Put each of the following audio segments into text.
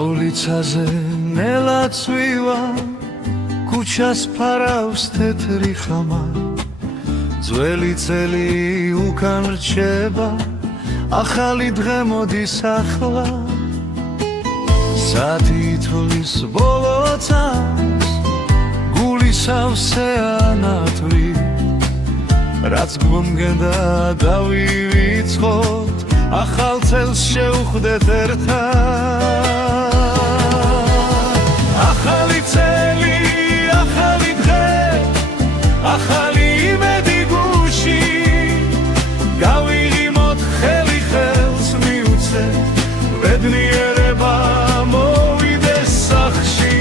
Stolitsაზე ნელა წვივა ქუჩას ფარავს თეთრი ხამა ძველი წელი უკან რჩება ახალი დღე მოდის ახლა სათითოლის ბოლო წამს გული სავსე ანათვლი რაც გვმგენდა დავივიწყოთ ახალ წელს შევხვდეთ ერთად ახალი წელი ახალი დღე ახალი იმედი გულში გავიღიმოთ ხელი ხელს მივუცეთ ბედნიერება მოვიდეს სახში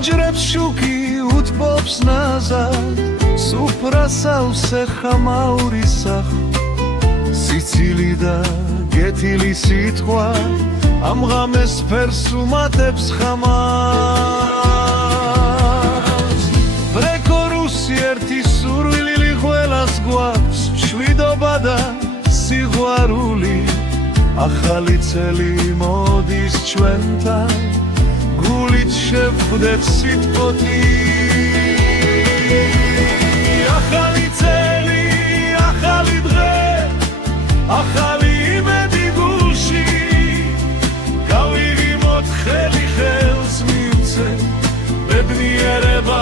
Anjrებს შუქი უთბობს ნაზად სუფრას ავსე ხამაური სახ სიცილი და გეთილი სიტყვა ამ ღამეს ფერს უმატებს ხამას ბრეკორუსი ერთი სურვილი ყველას გვაქვს მშვიდობა და სიყვარული ახალი წელი მოდის ჩვენთან გულით შევხვდეთ სიტყვოთი ახალი წელი ახალი დღე ახალი იმედი გულში გავიღიმოთ ხელი ხელს მივცეთ ბედნიერება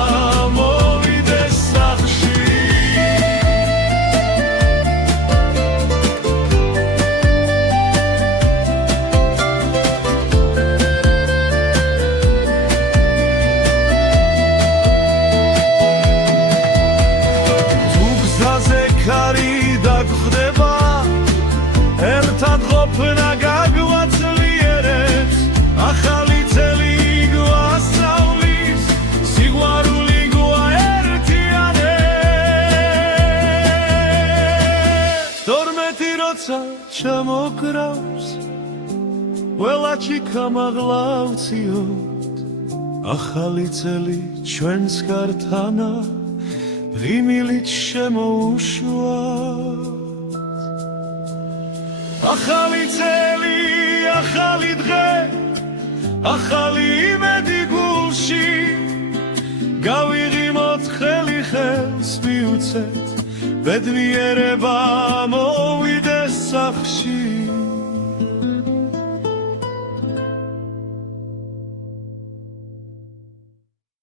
მოვიდეს სახში ქარი დაგხვდება ერთად ყოფნა გაგვაცლიერებს ახალი წელი გვასწავლის სიყვარული გვაერთიანებს თორმეტი როცა ჩამოგრავს ყველა ჩიქამაღლავციოთ ახალი წელი ჩვენს გართანა ღიმილით შემოუშვათ ახალი წელი ახალი დღე ახალი იმედი გულში გავიღიმოთ ხელი ხელს მივუცეთ ბედნიერება მოვიდეს სახში